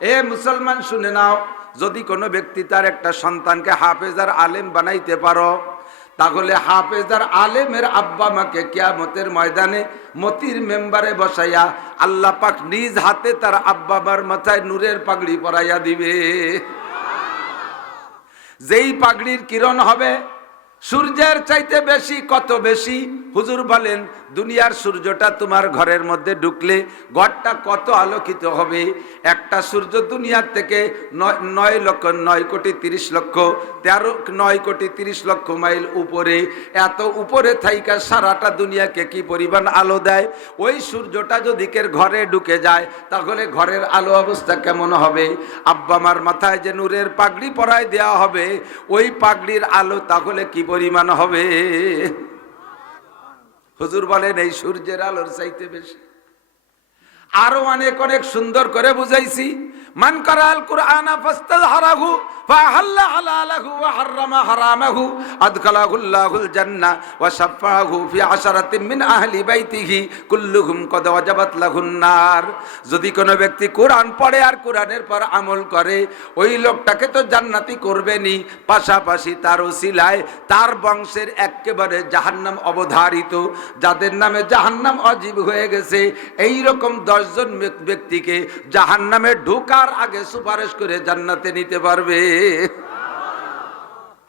এ মুসলমান শুনে নাও, যদি কোনো ব্যক্তি তার একটা সন্তানকে হাফেজ আর আলেম বানাইতে পারো, তাহলে হাফেজ আর আলেমের আব্বা মাকে কিয়ামতের ময়দানে মতির মেম্বারে বসাইয়া আল্লাহ পাক নিজ হাতে তার আব্বা মার মাথায় নূরের পাগড়ি পরাইয়া দিবে। যেই পাগড়ির কিরণ হবে সূর্যের চাইতে বেশি, কত বেশি? হুজুর বলেন দুনিয়ার সূর্যটা তোমার ঘরের মধ্যে ঢুকলে ঘরটা কত আলোকিত হবে। একটা সূর্য দুনিয়ার থেকে 9,30,13,9,30,00,000 মাইল উপরে, এত উপরে থাইকা সারাটা দুনিয়াকে কি পরিমাণ আলো দেয়। ওই সূর্যটা যদি কের ঘরে ঢুকে যায় তাহলে ঘরের আলো অবস্থা কেমন হবে? আব্বা মার মাথায় যে নূরের পাগড়ি পরায় দেওয়া হবে, ওই পাগড়ির আলো তাহলে কি পরিমাণ হবে? হুজুর বলেন এই সূর্যের আলোর চাইতে বেশি। আরো অনেক অনেক সুন্দর করে বুঝাইছি। মান কারাল কুরআনা ফাস্তাযহারাহু ফাহাল্লা হালালাহু ওয়া হারামা হারামাহু আদখালাহুল্লাহুল জান্নাহ ওয়া শাফাআহু ফি আশারাতিন মিন আহলি বাইতিহি কুল্লুহুম কদ ওয়াজাবাত লাহুন নার। যদি কোনো ব্যক্তি কোরআন পড়ে আর কোরআনের পর আমল করে, ওই লোকটাকে তো জান্নাতি করবেনই, পাশাপাশি তার ওসিলায় তার বংশের একেবারে জাহান্নাম অবধারিত, যাদের নামে জাহান্নাম অজীব হয়ে গেছে, এই রকম 10 জন ব্যক্তিকে জাহান্নামে ঢোকার আগে সুপারিশ করে জান্নাতে নিতে পারবে।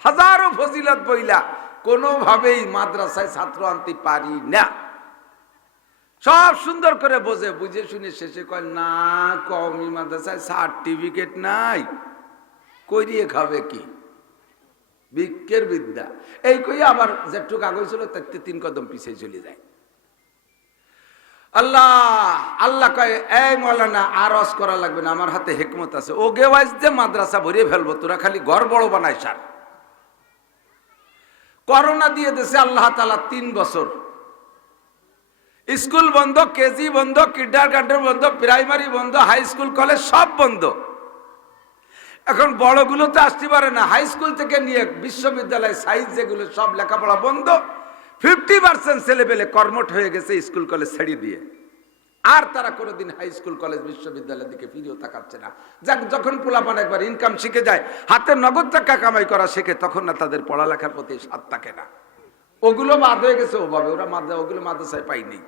হাজারো ফজিলত বইলা কোনোভাবেই মাদ্রাসায় ছাত্র আনতে পারি না। সব সুন্দর করে বুঝে শুনে শেষে কয় না, কওমি মাদ্রাসায় সার্টিফিকেট নাই, করিয়ে খাবে কি? ভিক্ষের বিদ্যা। এই কই আবার যেটুকু কাগজ ছিল তার 3 কদম পিছিয়ে চলে যায়। আল্লাহ আল্লাহ কয় এই মৌলানা আর ওয়াজ করা লাগবে না, আমার হাতে হিকমত আছে। ওগে ওয়াজ দিয়ে মাদ্রাসা ভরিয়ে ফেলবো, তোরা খালি ঘর বড় বানাই সার। করোনা দিয়ে দেশে আল্লাহ তাআলা 3 বছর স্কুল বন্ধ, কেজি বন্ধ, কিন্ডারগার্টেন বন্ধ, প্রাইমারি বন্ধ, হাই স্কুল কলেজ সব বন্ধ। এখন বড়গুলো তো আসতে পারে না, হাই স্কুল থেকে নিয়ে বিশ্ববিদ্যালয় সাইজ যেগুলো সব লেখাপড়া বন্ধ। 50% ছেলেপেলে কর্মঠ হয়ে গেছে স্কুল কলেজ ছেড়ে দিয়ে, আর তারা কোনোদিন হাই স্কুল কলেজ বিশ্ববিদ্যালয়ের দিকে ফিরেও তাকাচ্ছে না। যাক, যখন পোলাপান একবার ইনকাম শিখে যায়, হাতে নগদ টাকা কামাই করা শেখে, তখন না তাদের পড়ালেখার প্রতি স্বাদ থাকে না। ওগুলো বাদ হয়ে গেছে ওভাবে, ওগুলো মাদ্রাসায় পাইনি।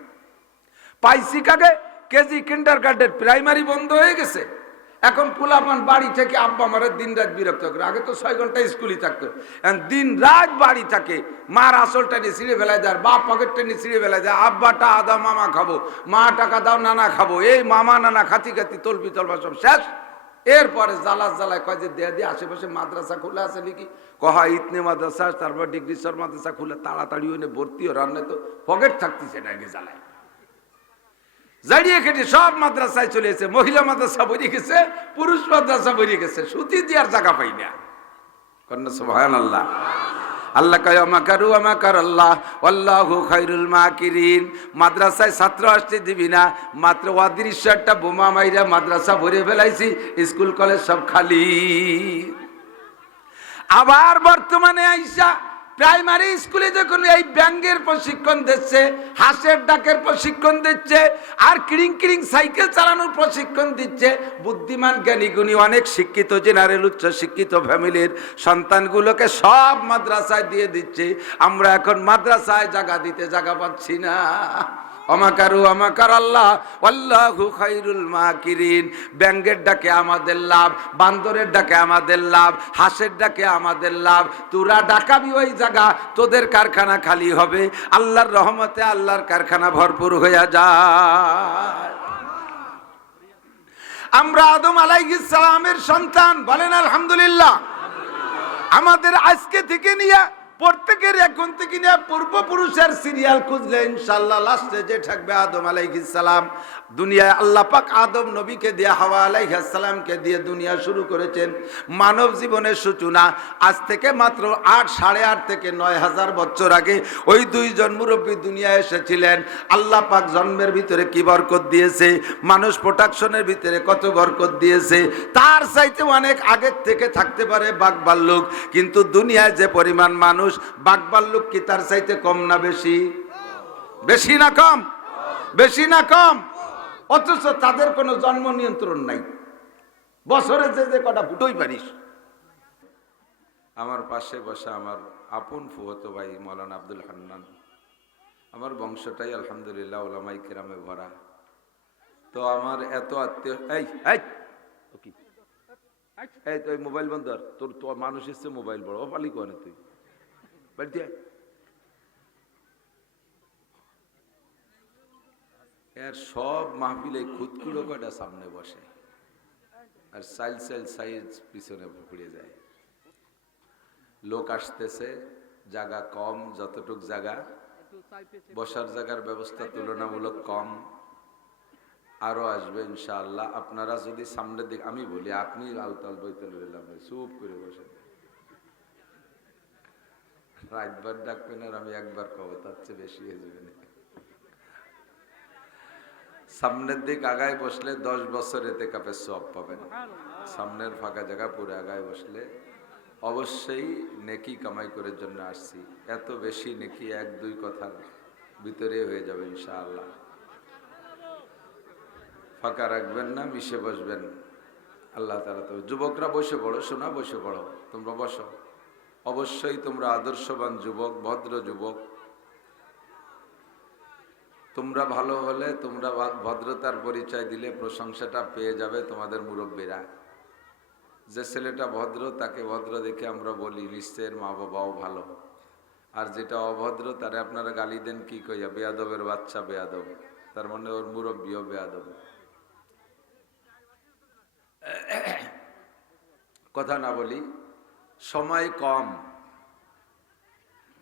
পাইছি কাকে? কেজি, কিন্ডারগার্টেন, প্রাইমারি বন্ধ হয়ে গেছে। এখন পোলাপান বাড়ি থেকে আব্বা মারা দিন রাত বিরক্ত করে। আগে তো 6 ঘন্টা স্কুলই থাকতো, দিন রাত বাড়ি থাকে। মার আসলটা নিয়ে ছিঁড়ে ফেলায় যায়, বাপ পকেটটা নিয়ে ছিঁড়ে ফেলায় যায়। আব্বাটা আদা মামা খাবো, মা টাকা দাও নানা খাবো, এই মামা নানা খাতি খাতি তলবি তলবা সব শেষ। এরপরে জ্বালায় কয় যে দিয়ে আশেপাশে মাদ্রাসা খোলা আছে নাকি? কহা ইতনে মাদ্রাসা, তারপর ডিগ্রিসর মাদ্রাসা খুলে তাড়াতাড়ি ওনে ভর্তি ও রান্নায় তো পকেট থাকতেছে না, আগে জ্বালায় জাড়িয়ে কেটে সব মাদ্রাসায় চলে এসে। মহিলা মাদ্রাসা বেরিয়ে গেছে, পুরুষ মাদ্রাসা বেরিয়ে গেছে, সুতি দেওয়ার জায়গা পাই না। কন্যা সুবহানাল্লাহ। আল্লাহ কয় মাকারু আমাকার আল্লাহ আল্লাহু খায়রুল মাকিরিন। মাদ্রাসায় ছাত্র আসতে দিবি না, মাত্র অদৃশ্য একটা বোমা মাইরা মাদ্রাসা ভরে ফেলাইছি, স্কুল কলেজ সব খালি। আবার বর্তমানে আইসা প্রাইমারি স্কুলে যখন এই ব্যাঙ্গের প্রশিক্ষণ দিচ্ছে, হাঁসের ডাকের প্রশিক্ষণ দিচ্ছে, আর কিরিং কিরিং সাইকেল চালানোর প্রশিক্ষণ দিচ্ছে, বুদ্ধিমান জ্ঞানী গুণী অনেক শিক্ষিত জেনারেল উচ্চ শিক্ষিত ফ্যামিলির সন্তানগুলোকে সব মাদ্রাসায় দিয়ে দিচ্ছে। আমরা এখন মাদ্রাসায় জায়গা দিতে জায়গা পাচ্ছি না। অমাকারু আমাকার আল্লাহ আল্লাহু খায়রুল মাকিরিন। ব্যাঙ্গের ডাকে আমাদের লাভ, বান্দরের ডাকে আমাদের লাভ, হাঁসের ডাকে আমাদের লাভ। তোরা ডাকাবি ওই জায়গা, তোদের কারখানা খালি হবে। আল্লাহর রহমতে আল্লাহর কারখানা ভরপুর হয়ে যায়। আমরা আদম আলাইহিস সালামের সন্তান, বলেন আলহামদুলিল্লাহ। আমাদের আজকে থেকে নিয়ে প্রত্যেকের এখন থেকে নিয়ে পূর্বপুরুষের সিরিয়াল খুঁজলে ইনশাআল্লাহ লাস্টে যে থাকবে আদম আলাইহিস সালাম। দুনিয়ায় আল্লাহ পাক আদম নবীকে দিয়ে, হাওয়া আলাইহিস সালামকে দিয়ে দুনিয়া শুরু করেছেন। মানব জীবনের সূচনা আজ থেকে মাত্র 8.5 থেকে 9,000 বছর আগে ওই 2 জন মুরব্বী দুনিয়ায় এসেছিলেন। আল্লাহ পাক জন্মের ভিতরে কি বরকত দিয়েছে, মানুষ প্রোটেকশনের ভিতরে কত বরকত দিয়েছে। তার চাইতে অনেক আগের থেকে থাকতে পারে বাঘ ভাল্লুক, কিন্তু দুনিয়ায় যে পরিমাণ মানুষ, বাঘ ভাল্লুক কি তার চাইতে কম না বেশি? বেশি না কম? বেশি না কম? অথচ তাদের কোনো জন্ম নিয়ন্ত্রণ নাই। বছরে যে কটা ফুটোই পারিস। আমার পাশে বসা আমার আপন ফুফাতো ভাই মৌলানা আব্দুল হান্নান, আমার বংশটাই আলহামদুলিল্লাহ ওলামাই কেরামে ভরা। তো আমার এত আত্মীয়, এই কি এই তুই মোবাইল বন্ধ কর, তোর মানুষ এসছে মোবাইল বড় পালি কনে তুই বাড়িতে। এর সব মাহফিলে খুদকুড়ো কয়টা সামনে বসে আর সাইজ পিছনে পড়ে যায়। লোক আসতেছে, জায়গা কম, যতটুক জায়গা বসার জায়গার ব্যবস্থা তুলনামূলক কম, আরো আসবে ইনশাআল্লাহ। আপনারা যদি সামনের দিকে, আমি বলি আপনি আউতাল বৈতাল চুপ করে বসে রাতবার ডাকবেন আর আমি একবার কব, তার চেয়ে বেশি হয়ে যাবে না। সামনের দিক আগায় বসলে 10 বছর এতে কাপের সওয়াব পাবেন। সামনের ফাঁকা জায়গা পুরো আগায় বসলে অবশ্যই নেকি কামাই করার জন্য আসছি। এত বেশি নেকি 1-2 কথার ভিতরে হয়ে যাবে ইনশাআল্লাহ। ফাঁকা রাখবেন না, মিশে বসবেন। আল্লাহ তাআলা তো যুবকরা বসে পড়ো, শোনা বসে পড়ো, তোমরা বসো। অবশ্যই তোমরা আদর্শবান যুবক, ভদ্র যুবক। তোমরা ভালো হলে, তোমরা ভদ্রতার পরিচয় দিলে প্রশংসাটা পেয়ে যাবে তোমাদের মুরব্বীরা। যে ছেলেটা ভদ্র তাকে ভদ্র দেখে আমরা বলি নিশ্চয়ের মা বাবাও ভালো। আর যেটা অভদ্র তারে আপনারা গালি দেন কি কইয়া, বেয়াদবের বাচ্চা বেয়াদব, তার মানে ওর মুরব্বীও বেয়াদব। কথা না বলি, সময় কম,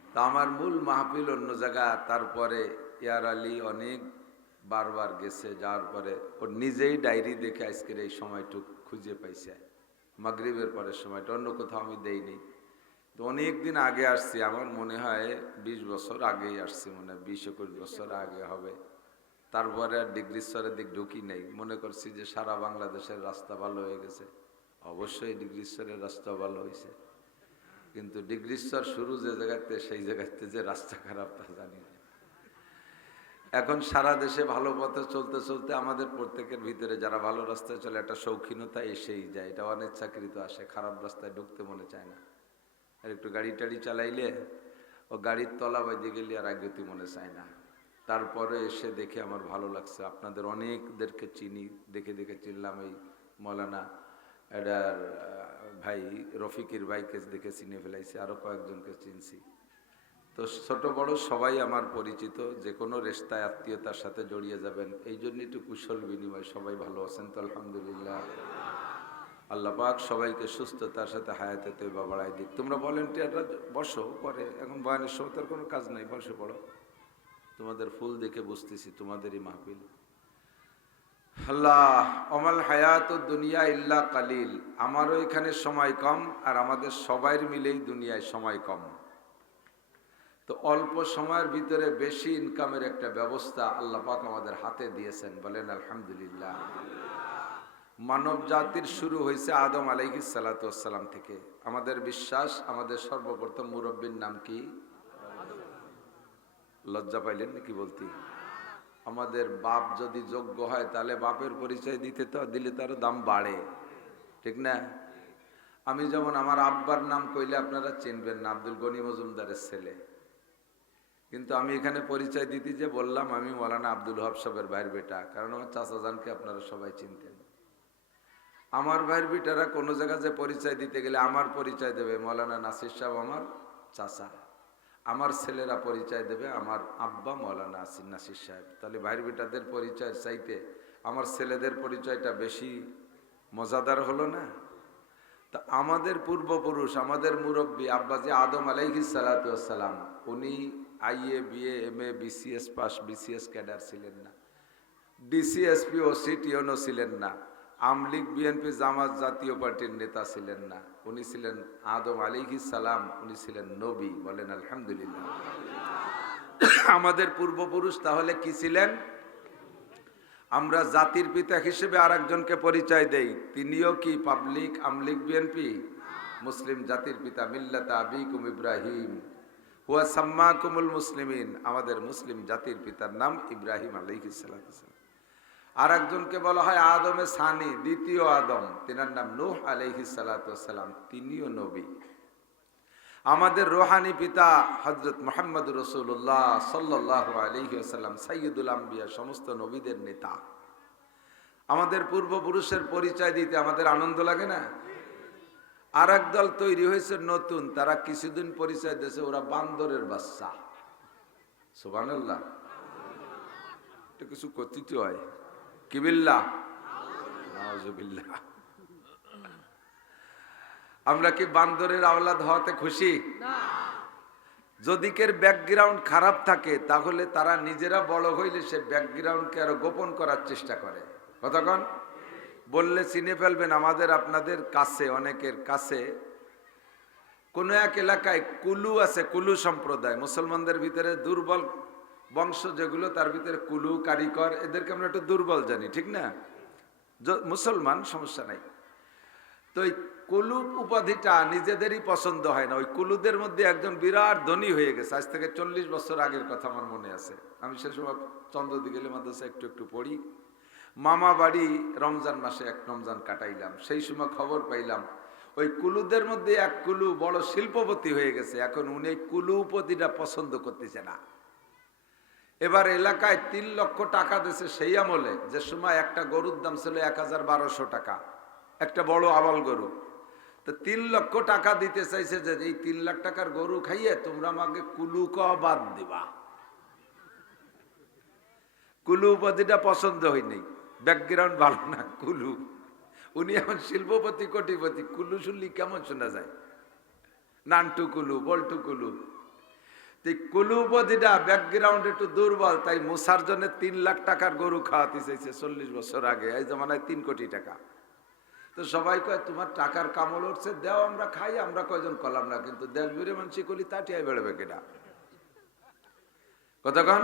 তা আমার মূল মাহফিল অন্য জায়গা। তারপরে ইয়ার আলী অনেক বারবার গেছে, যাওয়ার পরে ওর নিজেই ডায়েরি দেখে আজকের এই সময়টুক খুঁজে পাইছে, মাগরিবের পরের সময়টা, অন্য কোথাও আমি দেইনি। তো অনেক দিন আগে আসছি, আমার মনে হয় 20 বছর আগেই আসছি, মনে হয় 20-21 বছর আগে হবে। তারপরে আর ডিগ্রিশ্বরের দিক ঢুকি নেই, মনে করছি যে সারা বাংলাদেশের রাস্তা ভালো হয়ে গেছে। অবশ্যই ডিগ্রিশ্বরের রাস্তা ভালো হয়েছে, কিন্তু ডিগ্রিশ্বর শুরু যে জায়গাতে, সেই জায়গাতে যে রাস্তা খারাপ তা জানি না। এখন সারা দেশে ভালো পথে চলতে চলতে আমাদের প্রত্যেকের ভিতরে যারা ভালো রাস্তায় চলে একটা শৌখিনতা এসেই যায়, এটা অনিচ্ছাকৃত আসে। খারাপ রাস্তায় ঢুকতে মনে চায় না, আর একটু গাড়ি টাড়ি চালাইলে ও গাড়ির তলা বাইতে গেলে আর আগ্রতি মনে চায় না। তারপরে এসে দেখে আমার ভালো লাগছে, আপনাদের অনেকদেরকে চিনি, দেখে দেখে চিনলাম। এই মৌলানা এটার ভাই রফিকের ভাইকে দেখে চিনে ফেলাইছি, আরো কয়েকজনকে চিনছি। তো ছোট বড় সবাই আমার পরিচিত, যে কোনো রেশতায় আত্মীয়তার সাথে জড়িয়ে যাবেন। এই জন্য একটু কুশল বিনিময়, সবাই ভালো আছেন তো আলহামদুলিল্লাহ। আল্লাহ পাক সবাইকে সুস্থতার সাথে হায়াতে তৈবা বাড়াই দিক। তোমরা ভলেন্টিয়াররা বসো, পরে এখন বয়ানের সময় তার কোনো কাজ নাই, বসে পড়ো। তোমাদের ফুল দেখে বুঝতেছি তোমাদেরই মাহফিল। আল্লাহ অমাল হায়াত দুনিয়া ইল্লা কালিল, আমারও এখানে সময় কম, আর আমাদের সবাইর মিলেই দুনিয়ায় সময় কম। তো অল্প সময়ের ভিতরে বেশি ইনকামের একটা ব্যবস্থা আল্লাহ পাক আমাদের হাতে দিয়েছেন, বলেন আলহামদুলিল্লাহ। মানব জাতির শুরু হয়েছে আদম আলাইহিস সালাতু ওয়াস সালাম থেকে। আমাদের বিশ্বাস, আমাদের সর্বপ্রথম মুরব্বীর নাম কি? লজ্জা পাইলেন নাকি বলতে? আমাদের বাপ যদি যোগ্য হয় তাহলে বাপের পরিচয় দিলে তার দাম বাড়ে, ঠিক না? আমি যেমন আমার আব্বার নাম কইলে আপনারা চিনবেন না, আব্দুল গনি মজুমদারের ছেলে, কিন্তু আমি এখানে পরিচয় দিতে যে বললাম আমি মৌলানা আব্দুল ওয়াহাব সাহেবের ভাইয়ের বেটা, কারণ আমার চাচা জানকে আপনারা সবাই চিনতেন। আমার ভাইয়ের বেটারা কোনো জায়গায় যে পরিচয় দিতে গেলে আমার পরিচয় দেবে মৌলানা নাসির সাহেব আমার চাচা, আমার ছেলেরা পরিচয় দেবে আমার আব্বা মৌলানা নাসির সাহেব। তাহলে ভাইয়ের বেটাদের পরিচয়ের চাইতে আমার ছেলেদের পরিচয়টা বেশি মজাদার হলো না? তা আমাদের পূর্বপুরুষ, আমাদের মুরব্বী আব্বাজি আদম আলাইহিস সালাতু ওয়াস সালাম, উনি IA BA MA BCS pass, BCS cadre ছিলেন না, ডিসিএসপি ও সিটিওনও ছিলেন না, আমলিগ বিএনপি জামাত জাতীয় পার্টির নেতা ছিলেন না। উনি ছিলেন আদম আলাইহিস সালাম, উনি ছিলেন নবী, বলেন আলহামদুলিল্লাহ। আমাদের পূর্বপুরুষ তাহলে কি ছিলেন? আমরা জাতির পিতা হিসেবে আরেকজনকে পরিচয় দেই, তিনিও কি পাবলিক আমলিগ বিএনপি? মুসলিম জাতির পিতা মিল্লাত আবিকুম ইব্রাহিম হুয়া সাম্মাকুমুল মুসলিমিন, আমাদের মুসলিম জাতির পিতার নাম ইব্রাহিম আলাইহিস সালাম। আর একজনকে বলা হয় আদমে সানি, দ্বিতীয় আদম, তিনার নাম নূহ আলাইহিস সালাতু ওয়াস সালাম, তিনিও নবী। আমাদের রোহানি পিতা হযরত মুহাম্মদ রাসূলুল্লাহ সাল্লাল্লাহু আলাইহি ওয়াসাল্লাম সাইয়্যিদুল আম্বিয়া, সমস্ত নবীদের নেতা। আমাদের পূর্বপুরুষের পরিচয় দিতে আমাদের আনন্দ লাগে না? আর এক দল তৈরি হয়েছে নতুন, তারা কিছুদিন পরিচয় দিয়েছে ওরা বান্দরের বাচ্চা। সুবহানাল্লাহ, এটা কিছু কথিত হয়। কি বিল্লাহ, নাউজুবিল্লাহ। আমরা কি বান্দরের আওলাদ হওয়াতে খুশি? যদি কের ব্যাকগ্রাউন্ড খারাপ থাকে তাহলে তারা নিজেরা বড় হইলে সে ব্যাকগ্রাউন্ডকে আরো গোপন করার চেষ্টা করে। কতক্ষণ বললে চিনে ফেলবেন। আমাদের আপনাদের কাছে, অনেকের কাছে কোনো এক এলাকায় কুলু আছে, কুলু সম্প্রদায়, মুসলমানদের ভিতরে দুর্বল বংশ যেগুলো, তার ভিতরে কুলু, কারিকর, এদেরকে আমরা একটু দুর্বল জানি, ঠিক না? মুসলমান, সমস্যা নাই। তো এই কুলু উপাধিটা নিজেদেরই পছন্দ হয় না। ওই কুলুদের মধ্যে একজন বিরাট ধনী হয়ে গেছে, আজ থেকে 40 বছর আগের কথা আমার মনে আছে। আমি সে সময় চন্দ্রদি গেলে মাদ্রাসা একটু একটু পড়ি। মামা বাড়ি রমজান মাসে এক রমজান কাটাইলাম। সেই সময় খবর পাইলাম ওই কুলুদের মধ্যে এক কুলু বড় শিল্পপতি হয়ে গেছে। এখন উনি কুলু উপাধিটা পছন্দ করতেছে না। এবার এলাকায় 3 লক্ষ টাকা দিয়েছে সেই আমলে, যে সময় একটা গরুর দাম ছিল 1012 টাকা, একটা বড় আবাল গরু। তো 3 লক্ষ টাকা দিতে চাইছে যে এই 3 লাখ টাকার গরু খাইয়ে তোমরা আমাকে কুলু বাদ দিবা। কুলু উপাধিটা পছন্দ হয়নি, ব্যাকগ্রাউন্ড ভালো না কুলু। উনি এখন শিল্পপতি, কোটিপতি, কুলু শুনলি কেমন শোনা যায়? নানটু কুলু, বল্টু কুলু। কুলু উপাধিটা ব্যাকগ্রাউন্ড একটু দুর্বল, তাই মুসার জন্য 3 লাখ টাকার গরু খাওয়াতে চাইছে 40 বছর আগে। এই জমানায় 3 কোটি টাকা। তো সবাই কয় তোমার টাকার কামল উঠছে, দেও আমরা খাই। আমরা কয়জন কলাম না, কিন্তু দেশ বিরে মানসি কলি তাটিয়াই বেড়াবে কেটা? কতক্ষণ?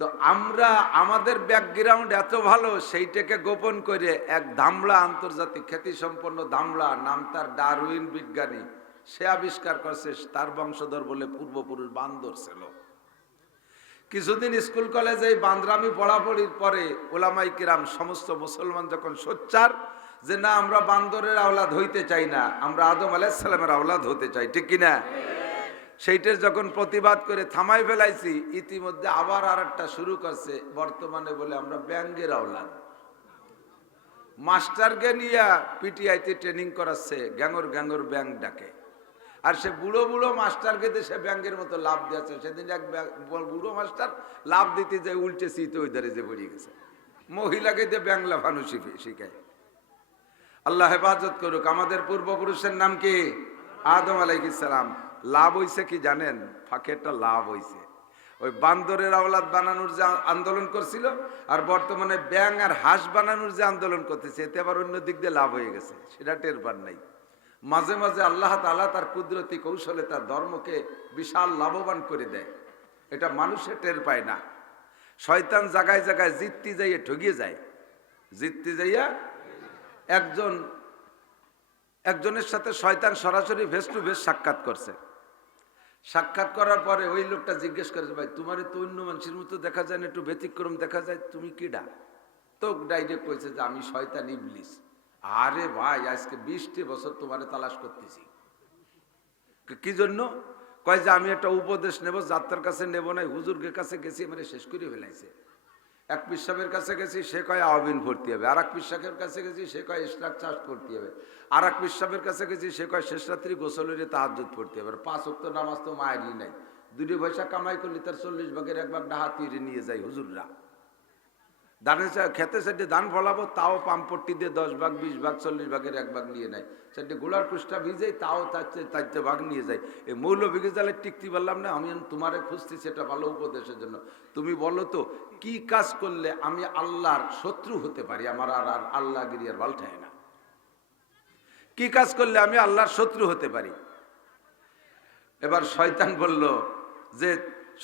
তো আমরা আমাদের ব্যাকগ্রাউন্ড এত ভালো, সেইটাকে গোপন করে এক ধামড়া, আন্তর্জাতিক খ্যাতি সম্পন্ন ধামড়া, নাম তার ডারউইন বিজ্ঞানী, সে আবিষ্কার করছে তার বংশধর বলে পূর্বপুরুষ বান্দর ছিল। কিছুদিন স্কুল কলেজে বান্দরামি পড়াপড়ির পরে ওলামাই কিরাম, সমস্ত মুসলমান যখন সোচ্চার যে না আমরা বান্দরের আওলাদ হইতে চাই না, আমরা আদম আলাইহিস সালামের আওলাদ হতে চাই, ঠিক কিনা? সেইটার যখন প্রতিবাদ করে থামাই ফেলাইছি, ইতিমধ্যে আবার আরেকটা শুরু করছে বর্তমানে, বলে আমরা ব্যাঙ্গের আওলাদ। মাস্টারকে নিয়ে পিটিআইতে ট্রেনিং করাচ্ছে, গ্যাঙ্গর গ্যাঙ্গর ব্যাঙ্গ ডাকে। আর সে বুড়ো বুড়ো মাস্টারকে দিয়ে সে ব্যাঙ্গের মতো লাভ দিয়েছে। সেদিন এক বুড়ো মাস্টার লাভ দিতে যায়, উল্টে শীত ওই ধারে যে পড়ে গেছে। মহিলাকে দিয়ে ব্যাঙ্গ লাফানো শিখায়। আল্লাহ হেফাজত করুক। আমাদের পূর্বপুরুষের নাম কি? আদম আলাইহিস সালাম। লাভ হইছে কি জানেন? ফাঁকেরটা লাভ হইছে। ওই বান্দরের আওলাদ বানানোর যে আন্দোলন করছিল, আর বর্তমানে ব্যাঙ আর হাঁস বানানোর যে আন্দোলন করতেছে, এতে আবার অন্য দিক দিয়ে লাভ হয়ে গেছে, সেটা টের পান নাই। মাঝে মাঝে আল্লাহ তাআলা তার কুদরতি কৌশলে তার ধর্মকে বিশাল লাভবান করে দেয়, এটা মানুষে টের পায় না। শয়তান জায়গায় জায়গায় জিততে যাইয়ে ঠগিয়ে যায়। জিততে যাইয়া একজনের সাথে শয়তান সরাসরি ফেস টু ফেস সাক্ষাৎ করছে। সাক্ষাৎ করার পরে ওই লোকটা জিজ্ঞেস করেছে, ভাই তোমার তো অন্য মানুষের মতো দেখা যায় না, একটু ব্যতিক্রম দেখা যায়, তুমি কিডা? তো ডাইরেক্ট কইছে যে আমি শয়তান ইবলিস। আরে ভাই, আজকে 20টি বছর তোমারে তালাশ করতেছি। কি জন্য? কয় যে আমি একটা উপদেশ নেব, যাত্রার কাছে নেব না, হুজুরের কাছে গেছি, মানে শেষ করে ফেলাইছে। এক পিসাবের কাছে গেছি, সে কয় আওয়াবিন ভর্তি হবে। আর এক পিসাবের কাছে গেছি, সে কয় ইশরাক চাষ পড়তে হবে। আর এক পিসাবের কাছে গেছি, সে কয় শেষ রাত্রি গোসলের তাহাজ্জুদ পড়তে হবে। 5 ওয়াক্ত নামাজ তো মায়েরই নাই। 2 পয়সা কামাই করলে তার 40 ভাগের 1 ভাগ ডাহাতিরে নিয়ে যায় হুজুররা। ধানের খেতে সেটি ধান ফলাবো, তাও পাম্পট্টি দিয়ে 10 ভাগ 20 ভাগ 40 ভাগের 1 ভাগ নিয়ে নেয়। সেটি গোলার কুষ্টা ভিজেই, তাও তার ভাগ নিয়ে যায়। এই মৌল ভিগে জালে টিকতে পারলাম না, আমি তোমারে খুঁজছি সেটা ভালো উপদেশের জন্য। তুমি বলো তো কি কাজ করলে আমি আল্লাহর শত্রু হতে পারি? আমার আর আল্লাহ গিরিয়ার বালঠায় না। কি কাজ করলে আমি আল্লাহর শত্রু হতে পারি? এবার শয়তান বলল যে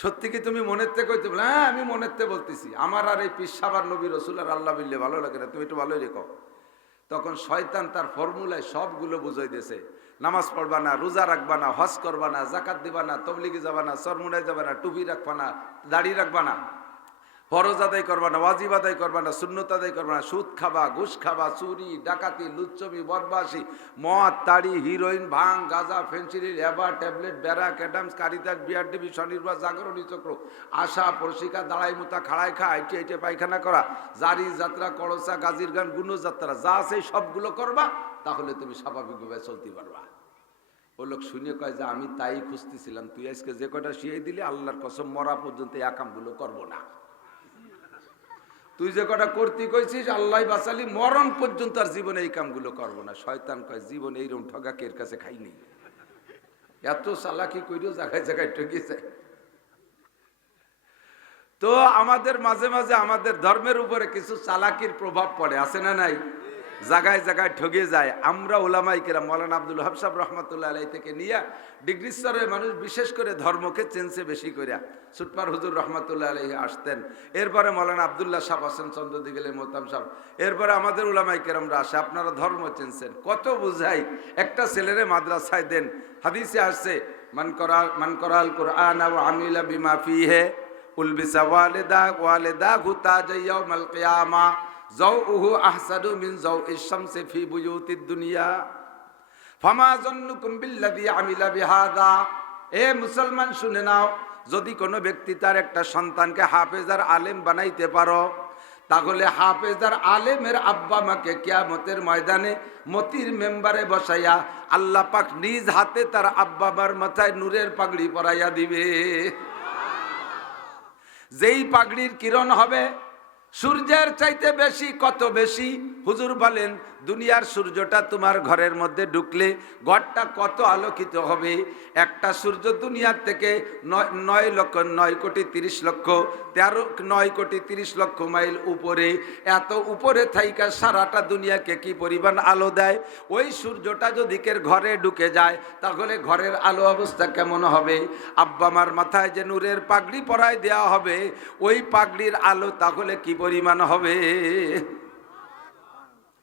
সত্যি কি তুমি মনের থেকে কইতে? হ্যাঁ, আমি মনের থেকে বলতেছি। আমার আর এই পিসাবার নবী রসুল আর আল্লাহ বিল্লে ভালো লাগে না, তুমি একটু ভালোই রেখো। তখন শয়তান তার ফর্মুলায় সবগুলো বুঝাই দিয়েছে। নামাজ পড়বা না, রোজা রাখবা না, হজ করবা না, জাকাত দিবা না, তবলিগে যাবা না, সরমুনায় যাবা না, টুপি রাখবা না, দাড়ি রাখবা না, ফরজ আদায় করবা না, ওয়াজিব আদায় করবা না, সুন্নত আদায় করবা না, সুদ খাবা, ঘুষ খাবা, চুরি, ডাকাতি, লুচ্ছমি, বদমাশি, মদ, তাড়ি, হিরোইন, ভাং, গাঁজা, ফেন্সিডিল, হেবা, tablet, BRAC, Adams, Caritas, BRDB, স্বনির্ভর, জাগরণী চক্র, আশা, পরশিকা, দাঁড়াই মুতা, খাড়াই খা, আইটে আইটে পায়খানা করা, জারি যাত্রা, করসা, গাজির গান, গুণযাত্রা, যা আছে সবগুলো করবা, তাহলে তুমি স্বাভাবিকভাবে চলতে পারবা। ও লোক শুনে কয় যে আমি তাই খুঁজতেছিলাম, তুই আজকে যে কটা শিয়ে দিলি আল্লাহর কসম মরা পর্যন্ত এই কামগুলো করবো না। তুই যে কটা করতে কইছিস আল্লাহ বাঁচালি, মরণ পর্যন্ত আর জীবনে এই কামগুলো করবো না। শয়তান কয় জীবন এইরকম ঠগাকে এর কাছে খাইনি, এত চালাকি কইরো জায়গায় জায়গায় ঠকে যায়। তো আমাদের মাঝে মাঝে আমাদের ধর্মের উপরে কিছু চালাকির প্রভাব পড়ে, আছে না নাই? জায়গায় জায়গায় ঠগে যায়। আমরা ওলামাই কেরাম মৌলানা আব্দুল ওয়াহাব সাহেব রহমতুল্লাহ আলাইহি থেকে নিয়ে ডিগ্রি স্তরের মানুষ বিশেষ করে ধর্মকে চেনছে বেশি করে। সুটপার হুজুর রহমতুল্লাহ আলাইহি আসতেন, এরপরে মৌলানা আবদুল্লাহ সাহেব আসেন, চন্দ্রদিগেলের মোহতাম সাহেব, এরপরে আমাদের ওলামাই কেরামরা আসে। আপনারা ধর্ম চেনছেন, কত বুঝাই। একটা ছেলেরে মাদ্রাসায় দেন, হাদিসে আসছে মান করাল কুরআন ওয়া আমিলা বিমা ফিহি উলবিসা ওয়ালিদাহু তাজ ইয়াউমাল কিয়ামা যাউহু আহসানু মিন যাউইশ শামসি ফি বুয়ুতিদ দুনিয়া ফামা যান্নুকুম বিল্লাযী আমিলা বিহাযা। এ মুসলমান শুনে নাও, যদি কোনো ব্যক্তি তার একটা সন্তানকে হাফেজ আর আলেম বানাইতে পারো, তাহলে হাফেজ আর আলেমের আব্বা মাকে কিয়ামতের ময়দানে মতির মেম্বারে বসাইয়া আল্লাহ পাক নিজ হাতে তার আব্বা মার মাথায় নূরের পাগড়ি পরাইয়া দিবে। যেই পাগড়ির কিরণ হবে সূর্যের চাইতে বেশি, কত বেশি? হুজুর বলেন দুনিয়ার সূর্যটা তোমার ঘরের মধ্যে ঢুকলে ঘরটা কত আলোকিত হবে। একটা সূর্য দুনিয়ার থেকে 9,30,13,13 মাইল উপরে, এত উপরে থাইকা সারাটা দুনিয়াকে কি পরিমাণ আলো দেয়। ওই সূর্যটা যদি কের ঘরে ঢুকে যায় তাহলে ঘরের আলো অবস্থা কেমন হবে? আব্বা মার মাথায় যে নূরের পাগড়ি পরায় দেওয়া হবে, ওই পাগড়ির আলো তাহলে কি পরিমাণ হবে?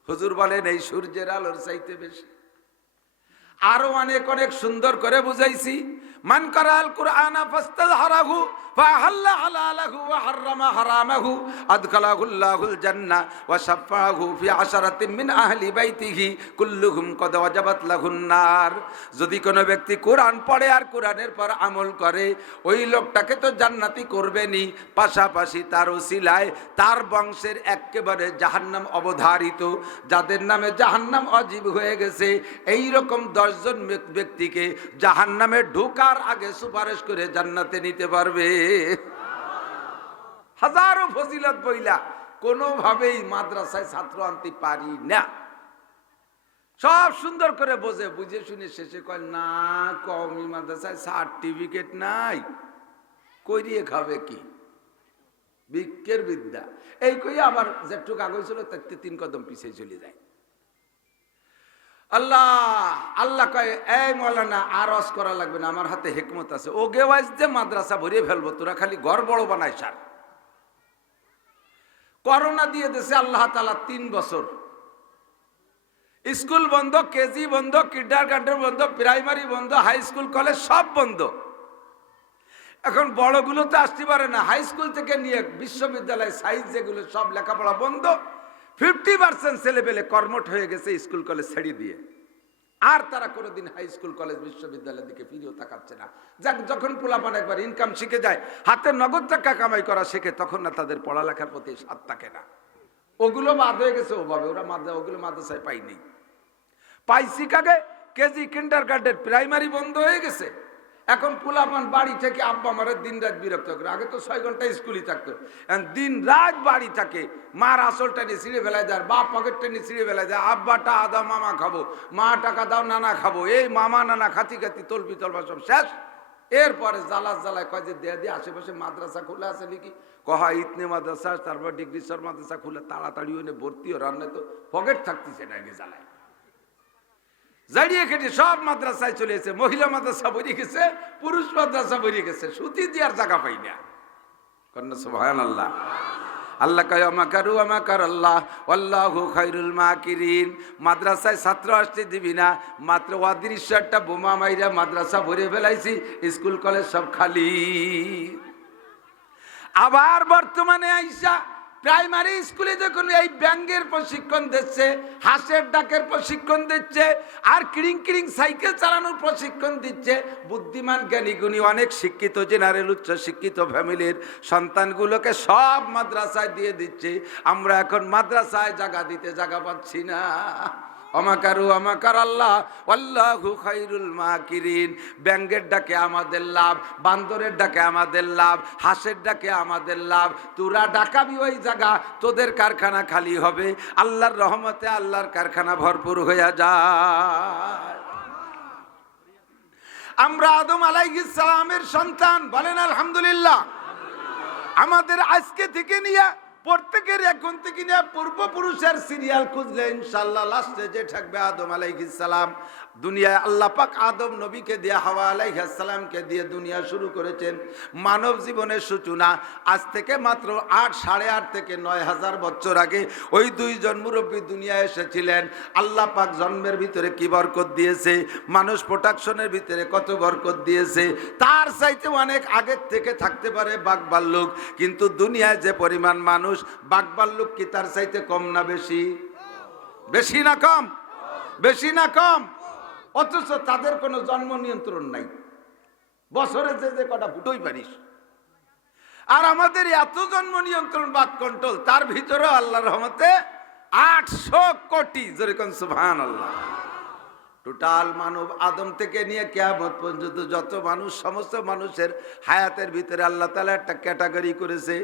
হুজুর বলেন এই সূর্যের আলোর চাইতে বেশি। আরো অনেক অনেক সুন্দর করে বুঝাইছি। মান কারাল কুরআনা ফাস্তাযহারাহু ফাহাল্লা হালালাহু ওয়া হারামা হারামাহু আদখালাহুল্লাহুল জান্নাহ ওয়া শাফাআহু ফি আশারাতিন মিন আহলি বাইতিহি কুল্লুহুম কদ ওয়াজাবাত লাহুন নার। যদি কোনো ব্যক্তি কোরআন পড়ে আর কোরআনের পর আমল করে, ওই লোকটাকে তো জান্নাতি করবেনই, পাশাপাশি তার ওসিলায় তার বংশের একেবারে জাহান্নাম অবধারিত, যাদের নামে জাহান্নাম অজীব হয়ে গেছে, এই রকম 10 জন ব্যক্তিকে জাহান্নামে ঢোকার আগে সুপারিশ করে জান্নাতে নিতে পারবে। হাজারো ফজিলত বইলা কোনোভাবেই মাদ্রাসায় ছাত্র আনতে পারি না। সব সুন্দর করে বুঝে শুনে শেষে কয় না, কওমি মাদ্রাসায় সার্টিফিকেট নাই, করিয়ে খাবে কি? ভিক্ষের বিদ্যা। এই কই আবার যেটু কাগজ ছিল তার 3 কদম পিছিয়ে চলে যায়। আল্লাহ আল্লাহ কয় এই মৌলানা আর ওয়াজ করা লাগবে না, আমার হাতে হিকমত আছে। ওগে ওয়াজ দিয়ে মাদ্রাসা ভরিয়ে ফেলবো, তোরা খালি ঘর বড় বানাই সার। করোনা দিয়ে দিয়েছে আল্লাহ তাআলা 3 বছর, স্কুল বন্ধ, কেজি বন্ধ, কিন্ডারগার্টেন বন্ধ, প্রাইমারি বন্ধ, হাই স্কুল কলেজ সব বন্ধ। এখন বড়গুলো তো আসতে পারে না, হাই স্কুল থেকে নিয়ে বিশ্ববিদ্যালয় সাইজ যেগুলো সব লেখাপড়া বন্ধ। 50% ছেলেপেলে কর্মঠ হয়ে গেছে স্কুল কলেজ ছেড়ে দিয়ে, আর তারা কোনোদিন হাই স্কুল কলেজ বিশ্ববিদ্যালয়ের দিকে ফিরেও তাকাচ্ছে না। যাক, যখন পোলাপান একবার ইনকাম শিখে যায়, হাতে নগদ টাকা কামাই করা শেখে, তখন না তাদের পড়ালেখার প্রতি স্বাদ থাকে না। ওগুলো বাদ হয়ে গেছে ওভাবে, ওগুলো মাদ্রাসায় পাইনি। পাইছি কাগে? কেজি, কিন্ডারগার্টেন, প্রাইমারি বন্ধ হয়ে গেছে। এখন পোলাপান বাড়ি থেকে আব্বা মারের দিন রাত বিরক্ত করে। আগে তো 6 ঘন্টা স্কুলই থাকতো, দিন রাত বাড়ি থাকে। মার আসলটা নিয়ে ছিঁড়ে ফেলায় যায়, বাপ পকেটটা নিয়ে ছিঁড়ে ফেলায় যায়। আব্বাটা আদা মামা খাবো, মা টাকা দাও নানা খাবো, এই মামা নানা খাতি খাতি তলবি তলবা সব শেষ। এরপরে জ্বালায় কয় যে দিয়ে আশেপাশে মাদ্রাসা খোলা আছে নাকি? কহা ইতনে মাদ্রাসা, তারপর ডিগ্রি স্তর মাদ্রাসা খুলে তাড়াতাড়ি হয়ে ভর্তি ও রান্নায় তো পকেট থাকতেছে না, জ্বালায় জাড়িয়ে কেটে সব মাদ্রাসায় চলে এসে। মহিলা মাদ্রাসা বেরিয়ে গেছে, পুরুষ মাদ্রাসা বেরিয়ে গেছে, সুতি দেওয়ার জায়গা পাই না। কন্যা সুবহানাল্লাহ। আল্লাহ কয় আমাকারু আমাকার আল্লাহ আল্লাহু খায়রুল মাকিরিন। মাদ্রাসায় ছাত্র আসতে দিবি না, মাত্র অদৃশ্য একটা বোমা মাইরা মাদ্রাসা ভরে ফেলাইছি, স্কুল কলেজ সব খালি। আবার বর্তমানে আইসা প্রাইমারি স্কুলে যখন এই ব্যাঙ্গের প্রশিক্ষণ দিচ্ছে, হাঁসের ডাকের প্রশিক্ষণ দিচ্ছে, আর কিরিং কিরিং সাইকেল চালানোর প্রশিক্ষণ দিচ্ছে, বুদ্ধিমান জ্ঞানী গুণী অনেক শিক্ষিত জেনারেল উচ্চ শিক্ষিত ফ্যামিলির সন্তানগুলোকে সব মাদ্রাসায় দিয়ে দিচ্ছে। আমরা এখন মাদ্রাসায় জায়গা দিতে জায়গা পাচ্ছি না। অমাকারু অমাকার আল্লাহ আল্লাহু খায়রুল মাকিরিন। ব্যাঙ্গের ডাকে আমাদের লাভ, বান্দরের ডাকে আমাদের লাভ, হাঁসের ডাকে আমাদের লাভ। তোরা ডাকাবি ওই জায়গা, তোদের কারখানা খালি হবে। আল্লাহর রহমতে আল্লাহর কারখানা ভরপুর হয়ে যায়। আমরা আদম আলাইহিস সালামের সন্তান, বলেন আলহামদুলিল্লাহ। আমাদের আজকে থেকে নিয়ে প্রত্যেকের এখন থেকে নিয়ে পূর্বপুরুষের সিরিয়াল খুঁজলে ইনশাল্লাহ লাস্টে যে থাকবে আদম আলাইহিস সালাম। দুনিয়ায় আল্লাহ পাক আদম নবীকে দিয়ে, হাওয়া আলাইহিস সালামকে দিয়ে দুনিয়া শুরু করেছেন। মানব জীবনের সূচনা আজ থেকে মাত্র 8.5 থেকে 9,000 বছর আগে ওই দুইজন মুরব্বী দুনিয়ায় এসেছিলেন। আল্লাহ পাক জন্মের ভিতরে কি বরকত দিয়েছে, মানুষ প্রোটেকশনের ভিতরে কত বরকত দিয়েছে। তার চাইতে অনেক আগের থেকে থাকতে পারে বাঘ ভাল্লুক, কিন্তু দুনিয়ায় যে পরিমাণ মানুষ, বাঘ ভাল্লুক কি তার চাইতে কম না বেশি? বেশি না কম? বেশি না কম? অথচ তাদের কোনো জন্ম নিয়ন্ত্রণ নাই, বছরে যে কটা ফুটোই পারিস। আর আমাদের এত জন্ম নিয়ন্ত্রণ বাদ কন্ট্রোল, তার ভিতরে আল্লাহর রহমতে 800 কোটি, যেরকম সুবহানাল্লাহ। টোটাল মানব আদম থেকে নিয়ে কিয়ামত পর্যন্ত যত মানুষ, সমস্ত মানুষের হায়াতের ভিতরে আল্লাহ তাআলা একটা ক্যাটাগরি করেছে।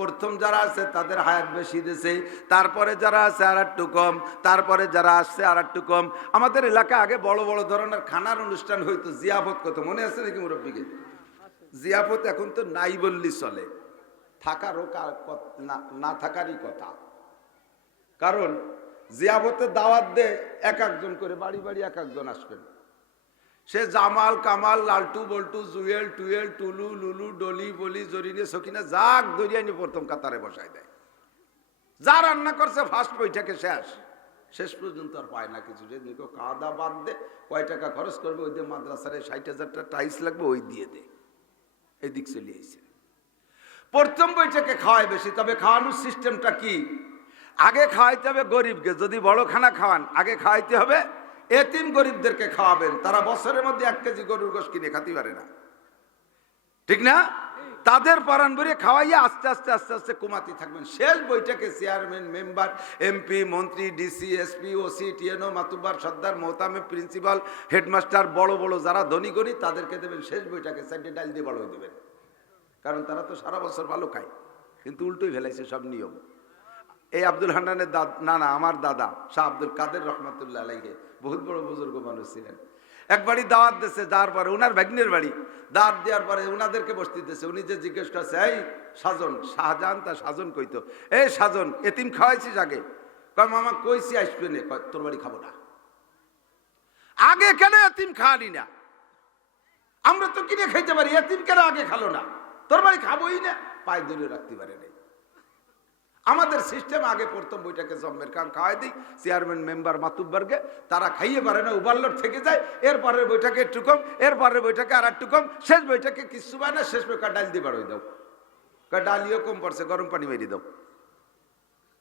প্রথম যারা আছে তাদের হায়াত বেশি দিয়েছে, তারপরে যারা আছে আর একটু কম, তারপরে যারা আসছে আর একটু কম। আমাদের এলাকায় আগে বড় বড় ধরনের খানার অনুষ্ঠান হইতো, জিয়াফত কত মনে আছে নাকি মুরব্বীকে? জিয়াফত এখন তো নাই বললি চলে, থাকারও না থাকারই কথা। কারণ জিয়াফতের দাওয়াত দে এক একজন করে, বাড়ি বাড়ি এক একজন আসবেন। সে জামাল কামাল লালটু বল্টু জুয়েল টুয়েল টুলু লুলু ডলি বলি জরিনে সকিনা যাক দরিয়ানি প্রথম কাতারে বসায় দেয়। যা রান্না করছে ফার্স্ট বৈঠকে শেষ পর্যন্ত আর পায় না কিছু। যে খাওয়া দাওয়া বাদ দে, কয় টাকা খরচ করবে, ওই দিয়ে মাদ্রাসার 60,000 টাকা টাইলস লাগবে, ওই দিয়ে দে। এই দিক চলে আইছে। প্রথম বৈঠকে খাওয়ায় বেশি, তবে খাওয়ানোর সিস্টেমটা কি? আগে খাওয়াইতে হবে গরিবকে, যদি বড় খানা খাওয়ান আগে খাওয়াইতে হবে এতিম গরিবদেরকে খাওয়াবেন। তারা বছরের মধ্যে 1 কেজি গরুর গোশত কিনে খেতে পারে না, ঠিক না? তাদের পরাণ ভরে খাওয়াইয়া আস্তে আস্তে আস্তে আস্তে কমাতে থাকবেন। শেষ বৈঠকে chairman, member, MP, minister, DC, SP, OC, TNO, মাতুব্বার, সর্দার, মোহতামে, প্রিন্সিপাল, হেডমাস্টার, বড় বড় যারা ধনী গণী তাদেরকে দেবেন। শেষ বৈঠকে 4 ডাল দিয়ে বড় দেবেন, কারণ তারা তো সারা বছর ভালো খায়। কিন্তু উল্টোই ফেলাইছে সব নিয়ম। এই আব্দুল হান্নানের না আমার দাদা শাহ আব্দুল কাদের রহমতুল্লাহ আলাইহি বহুত বড় বুজুর্গ মানুষ ছিলেন। এক বাড়ি দাওয়াত দিয়েছে, যাওয়ার পরে ওনার ভাগ্নের বাড়ি দাওয়াত দেওয়ার পরে ওনাদেরকে বসতে দিতেছে। উনি যে জিজ্ঞেস করছে, এই সাজন, শাহজাহান তার সাজন কইতো, এই সাজন এতিম খাওয়াইছিস আগে? কয় মামা কইছি আসবে না। কয় তোর বাড়ি খাবো না। আগে কেন এতিম খাওয়ালি না? আমরা তো কিনে খাইতে পারি, এতিম কেন আগে খালো না? তোর বাড়ি খাবোই না। পায়ে ধরে রাখতে পারে নাই। আমাদের সিস্টেম আগে প্রথম বইটাকে জন্মের কারণ খাওয়াই দিই, চেয়ারম্যান মেম্বার মাতুব্বারকে, তারা খাইয়ে পারে না, ওভারলোড থেকে যায়। এরপরের বইটাকে একটু কম, এরপরের বইটাকে আর একটু কম, শেষ বইটাকে কিছু পায় না। শেষ বই ডাল দিয়ে বাড়াই দাও, ডালিও কম পড়ছে, গরম পানি মেরে দাও।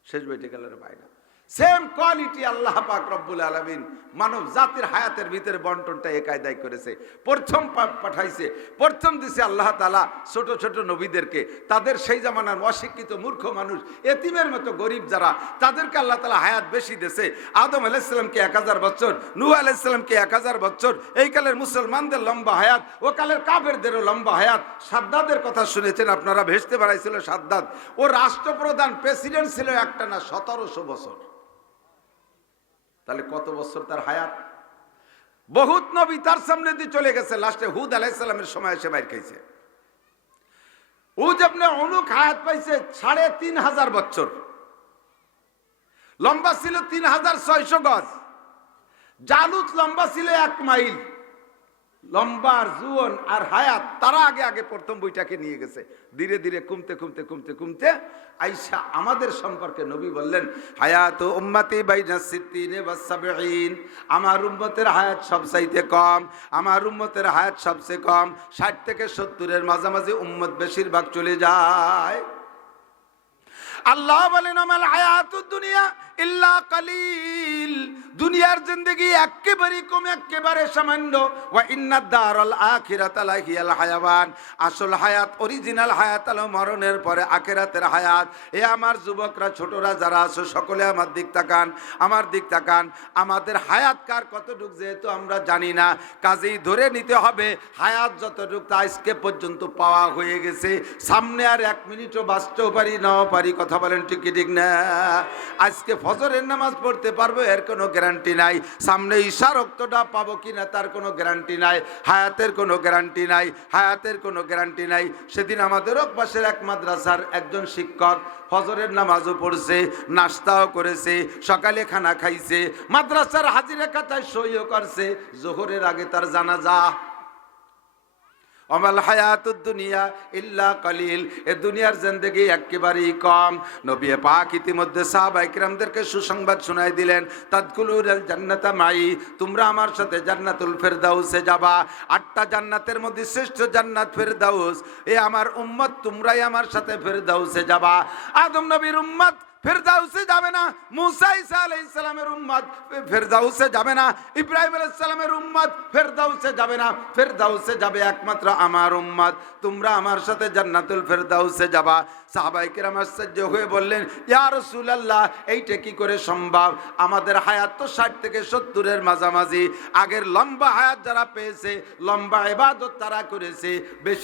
শেষ বইটা গেলে পায় না। সেম কোয়ালিটি আল্লাহ পাক রব্বুল আলামিন মানব জাতির হায়াতের ভিতরে বন্টনটা এক কায়দায় করেছে। প্রথম পাঠাইছে, প্রথম দিছে আল্লাহ তাআলা ছোট ছোট নবীদেরকে। তাদের সেই জামানার অশিক্ষিত মূর্খ মানুষ, এতিমের মতো গরিব যারা, তাদেরকে আল্লাহ তাআলা হায়াত বেশি দিয়েছে। আদম আলাইহিস সালামকে 1000 বছর, নূহ আলাইহিস সালামকে 1000 বছর। এই কালের মুসলমানদের লম্বা হায়াত, ও কালের কাফেরদেরও লম্বা হায়াত। সাদ্দাদের কথা শুনেছেন আপনারা, ভেস্তে বাড়াইছিল সাদ্দাদ। ও রাষ্ট্রপ্রধান, প্রেসিডেন্ট ছিল একটানা 1700 বছর। তাহলে কত বছর তার হায়াত? বহুত নবী তার সামনে দিয়ে চলে গেছে। লাস্টে হুদ আলাইহিস সালামের সময় এসে বাইর খাইছে। হুদ ইবনে উনুক হায়াত পাইছে 3500 বছর, লম্বা ছিল 3600 গজ। জালুত লম্বা ছিল 1 মাইল, লম্বা আর জুয়ন আর হায়াত, তারা আগে আগে প্রথম বইটাকে নিয়ে গেছে। ধীরে ধীরে কমতে কমতে কমতে কমতে আইসা আমাদের সম্পর্কে নবী বললেন, হায়াত উম্মতি বাইনা সিত্তিনে ওয়া সাবঈন, আমার উম্মতের হায়াত সবচাইতে কম, আমার উম্মতের হায়াত সবচেয়ে কম, 60 থেকে 70-এর মাঝামাঝি উম্মত বেশিরভাগ চলে যায়। আল্লাহ বলেন, আমাল হায়াতুদ দুনিয়া ইল্লা কালিল, দুনিয়ার জিন্দেগি একেবারে কম, একেবারে সামান্য। ওয়া ইন্নাদ দারাল আখিরাতা লাহিয়াল হায়াওয়ান, আসল হায়াত, অরিজিনাল হায়াত হলো মরণের পরে আখিরাতের হায়াত। এ আমার যুবকরা, ছোটরা যারা আছো, সকলে আমার দিক তাকান, আমার দিক তাকান। আমাদের হায়াত কার কতটুক যেহেতু আমরা জানি না, কাজেই ধরে নিতে হবে হায়াত যতটুক তা আজকে পর্যন্ত পাওয়া হয়ে গেছে। সামনে আর 1 মিনিটও বাঁচতেও পারি, নাও পারি। কথা বলেন ঠিক কি ঠিক না? আজকে ফজরের নামাজ পড়তে পারবো এর কোনো গ্যারান্টি নাই, সামনে ঈশা রক্তটা পাবো কিনা তার কোনো গ্যারান্টি নাই, হায়াতের কোনো গ্যারান্টি নাই, হায়াতের কোনো গ্যারান্টি নাই। সেদিন আমাদের পাশের এক মাদ্রাসার একজন শিক্ষক ফজরের নামাজও পড়ছে, নাস্তাও করেছে, সকালে খানা খাইছে, মাদ্রাসার হাজিরা খাতায় সইও করছে, জোহরের আগে তার জানাজা। আমাল হায়াতুদ দুনিয়া ইল্লা কালিল, এ দুনিয়ার জিন্দেগি একেবারেই কম। নবী পাক ইতিমধ্যে সাহাবায়ে কিরামদেরকে সুসংবাদ শোনাই দিলেন, তাদখুলুল জান্নাতা মাই, তোমরা আমার সাথে জান্নাতুল ফেরদাউসে যাবা। 8টা জান্নাতের মধ্যে শ্রেষ্ঠ জান্নাত ফেরদাউস। এ আমার উম্মত, তোমরাই আমার সাথে ফেরদাউসে যাবা। আদম নবীর উম্মত ফেরদাউসে যাবে না, মুসা ঈসা আলাইহিস সালামের উম্মত ফেরদাউসে যাবে না, ইব্রাহিম আলাইহিস সালামের উম্মত ফেরদাউসে যাবে না, ফেরদাউসে যাবে একমাত্র আমার উম্মত। তোমরা আমার সাথে জান্নাতুল ফেরদাউসে যাবা। সাহাবায়ে কেরাম আশ্চর্য হয়ে বললেন, ইয়া রাসূলুল্লাহ, এইটা কি করে সম্ভব? আমাদের হায়াত তো 60 থেকে 70-এর মাঝামাঝি। আগের লম্বা হায়াত যারা পেয়েছে, লম্বা ইবাদত তারা করেছে, বেশি